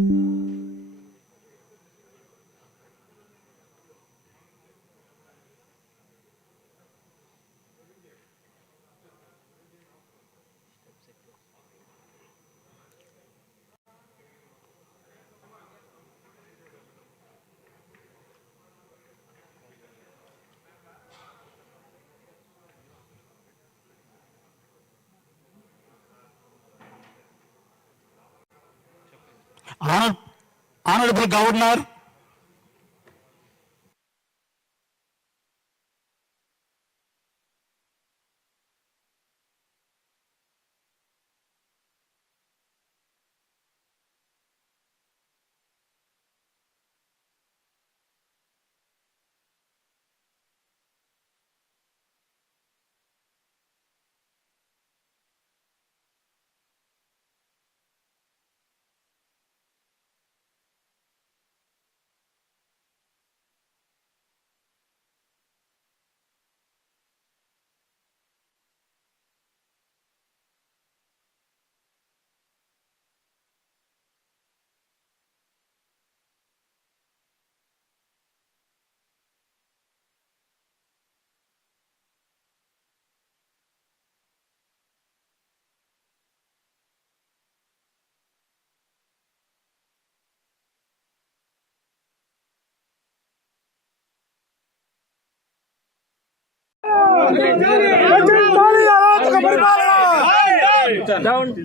Mm-hmm. Honorable Governor,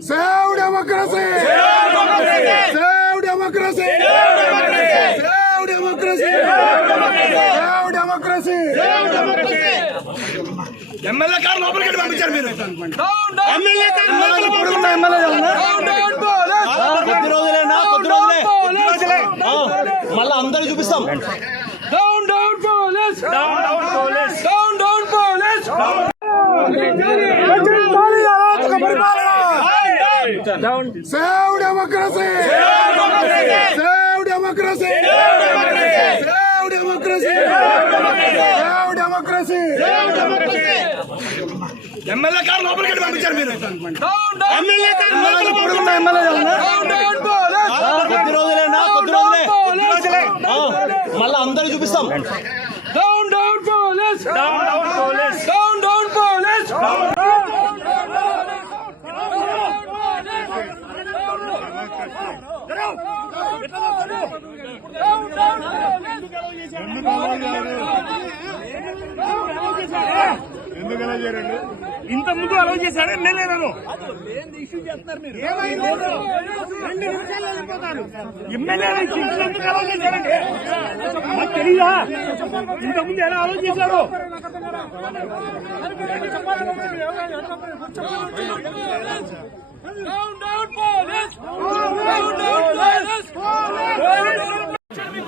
save democracy save democracy save democracy save democracy MLA car లోపలికి పంపించారు మీరు MLA car లోపల పడుకున్న ఎమ్మెల్యే కొద్ది రోజులేనా కొద్ది రోజులే ఆ, మళ్ళా అందరూ చూపిస్తాం down down police down down police down down police రచించాలి అరాచక పరిపాలన save democracy save democracy save democracy save democracy MLA car లోపలికి వెళ్ళి పంపించారు మీరు ఎమ్మెల్యే కారు లోపల పడుకున్న ఎమ్మెల్యే కొద్ది రోజులేనా కొద్ది రోజులే ఆ, మళ్ళా అందరూ చూపిస్తాం down down police down down police down down police ఇంత ముందు అలౌ చేశాడు ఎమ్మెల్యే నన్ను ఎమ్మెల్యే ఎందుకు అలౌ నాకు తెలియదా ఇంత ముందు ఎలా అలౌ చేశాడు down down police down down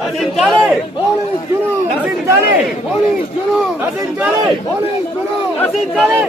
నశించాలి నశించాలి నశించాలి నశించాలి